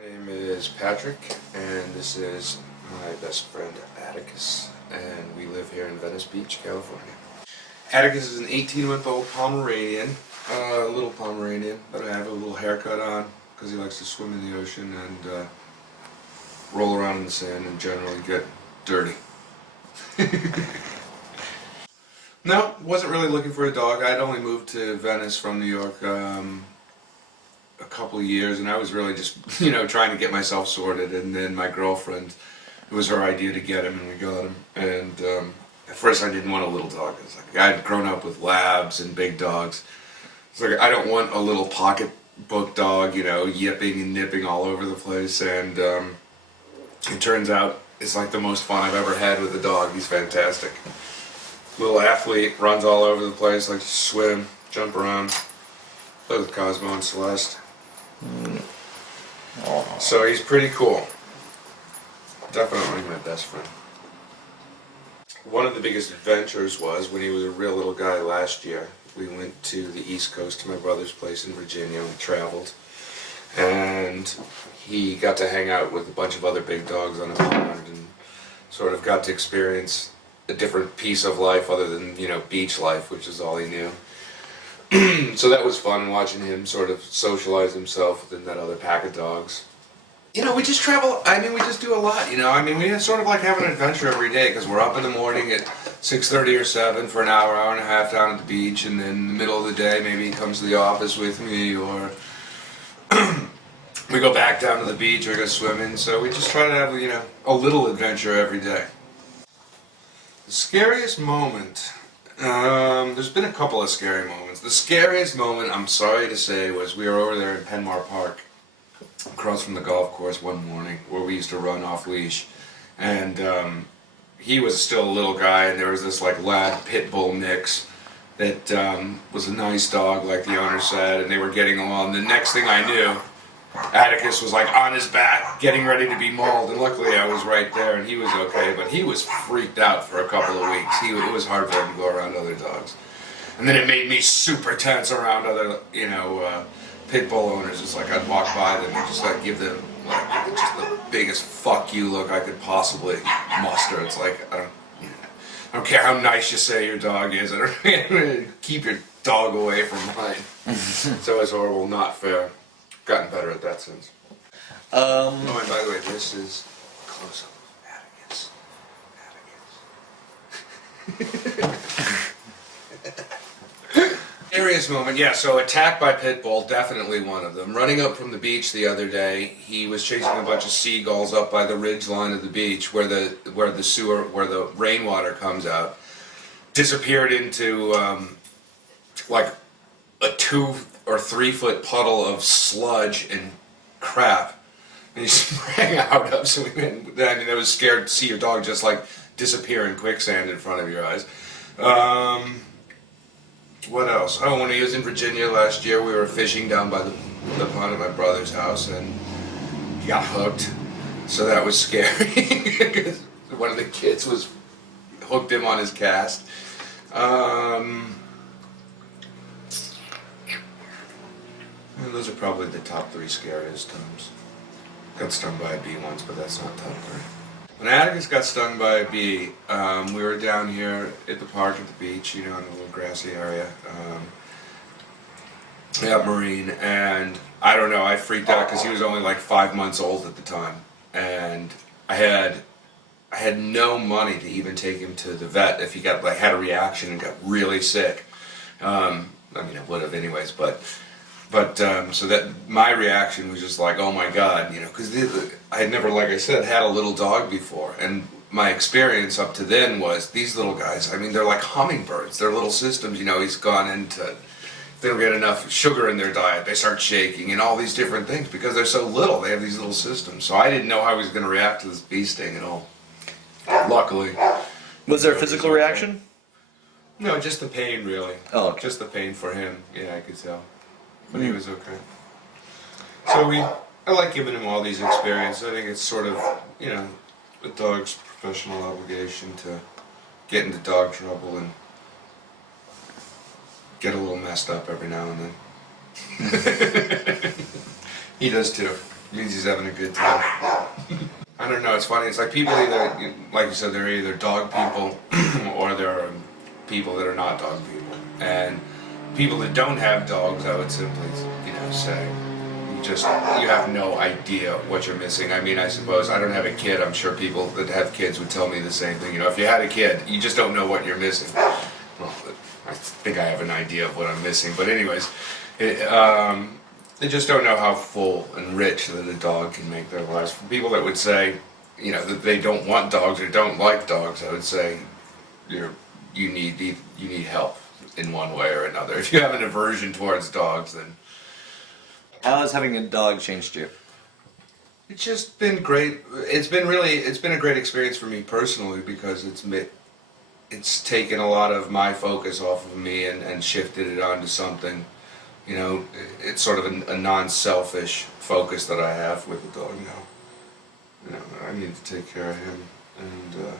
My name is Patrick, and this is my best friend Atticus, and we live here in Venice Beach, California. Atticus is an 18-month-old Pomeranian, little Pomeranian, but I have a little haircut on because he likes to swim in the ocean and roll around in the sand and generally get dirty. No, wasn't really looking for a dog. I'd only moved to Venice from New York a couple of years, and I was really just, trying to get myself sorted. And then my girlfriend, it was her idea to get him, and we got him. And at first, I didn't want a little dog. It's like I'd grown up with labs and big dogs. It's like I don't want a little pocketbook dog, yipping and nipping all over the place. And it turns out it's like the most fun I've ever had with a dog. He's fantastic. Little athlete, runs all over the place, likes to swim, jump around, play with Cosmo and Celeste. So he's pretty cool. Definitely my best friend. One of the biggest adventures was when he was a real little guy last year. We went to the East Coast to my brother's place in Virginia and traveled. And he got to hang out with a bunch of other big dogs on a pond and sort of got to experience a different piece of life other than, beach life, which is all he knew. So that was fun watching him sort of socialize himself within that other pack of dogs. We just travel, we just do a lot, we sort of like have an adventure every day because we're up in the morning at 6:30 or 7 for an hour, hour and a half down at the beach, and then in the middle of the day maybe he comes to the office with me, or we go back down to the beach or go swimming. So we just try to have, a little adventure every day. The scariest moment, there's been a couple of scary moments. The scariest moment, I'm sorry to say, was we were over there in Penmar Park, across from the golf course one morning, where we used to run off leash. And he was still a little guy, and there was this lab pit bull mix that was a nice dog, like the owner said, and they were getting along. The next thing I knew, Atticus was on his back, getting ready to be mauled, and luckily I was right there, and he was okay, but he was freaked out for a couple of weeks. It was hard for him to go around other dogs. And then it made me super tense around other, pit bull owners. It's I'd walk by them and just give them just the biggest fuck you look I could possibly muster. It's I don't care how nice you say your dog is. Keep your dog away from mine. So it's horrible, not fair. Gotten better at that since. Oh, and by the way, this is close up Atticus. Scariest moment, yeah, so attacked by pit bull, definitely one of them. Running up from the beach the other day, he was chasing a bunch of seagulls up by the ridge line of the beach where the rainwater comes out. Disappeared into a 2 or 3 foot puddle of sludge and crap, and he sprang out of. So I was scared to see your dog just disappear in quicksand in front of your eyes. What else? Oh, when he was in Virginia last year, we were fishing down by the pond at my brother's house, and he got hooked. So that was scary because one of the kids hooked him on his cast. Those are probably the top 3 scariest times. Got stung by a bee once, but that's not top 3. When Atticus got stung by a bee, we were down here at the park at the beach, in a little grassy area, marine, and I don't know, I freaked out because he was only 5 months old at the time, and I had no money to even take him to the vet if he got had a reaction and got really sick. I would have anyways, but so that my reaction was just oh my god, because I had never, like I said, had a little dog before, and my experience up to then was these little guys, they're like hummingbirds, they're little systems, he's gone into, if they don't get enough sugar in their diet, they start shaking and all these different things, because they're so little, they have these little systems, so I didn't know how he was going to react to this bee sting at all. Luckily. Was there a physical reaction? No, just the pain, really. Oh, okay. Just the pain for him, yeah, I could tell. But he was okay. So I like giving him all these experiences. I think it's sort of, a dog's professional obligation to get into dog trouble and get a little messed up every now and then. He does too. means he's having a good time. I don't know, it's funny, it's like people either, like you said, they're either dog people or they're people that are not dog people. And people that don't have dogs, I would simply, say, you have no idea what you're missing. I mean, I suppose, I don't have a kid, I'm sure people that have kids would tell me the same thing. If you had a kid, you just don't know what you're missing. Well, I think I have an idea of what I'm missing, but anyways, they just don't know how full and rich that a dog can make their lives. For people that would say, that they don't want dogs or don't like dogs, I would say, you need help in one way or another. If you have an aversion towards dogs, then How has having a dog changed you? it's just been great. It's been a great experience for me personally because it's taken a lot of my focus off of me and shifted it onto something. It's sort of a non-selfish focus that I have with the dog now. I need to take care of him, and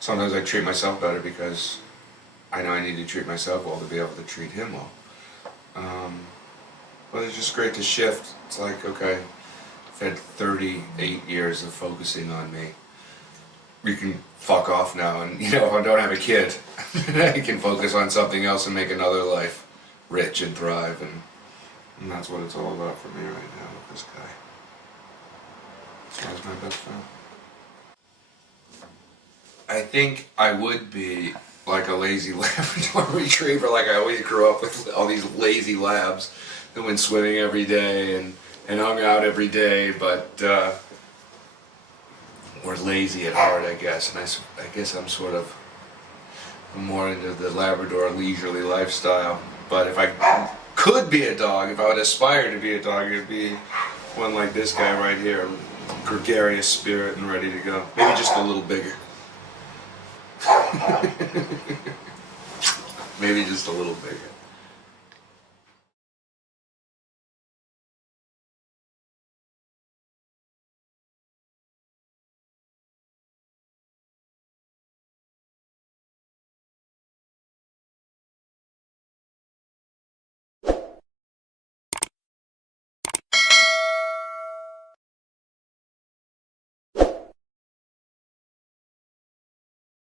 sometimes I treat myself better because I know I need to treat myself well to be able to treat him well. But it's just great to shift. It's like, okay, I've had 38 years of focusing on me. We can fuck off now, and if I don't have a kid, I can focus on something else and make another life rich and thrive, and that's what it's all about for me right now with this guy. This guy's my best friend. I think I would be like a lazy Labrador retriever, like I always grew up with all these lazy labs that went swimming every day and hung out every day, but we're lazy at heart, I guess, and I guess I'm sort of more into the Labrador leisurely lifestyle. But if I could be a dog, if I would aspire to be a dog, it'd be one like this guy right here, gregarious spirit and ready to go. Maybe just a little bigger. Maybe just a little bigger.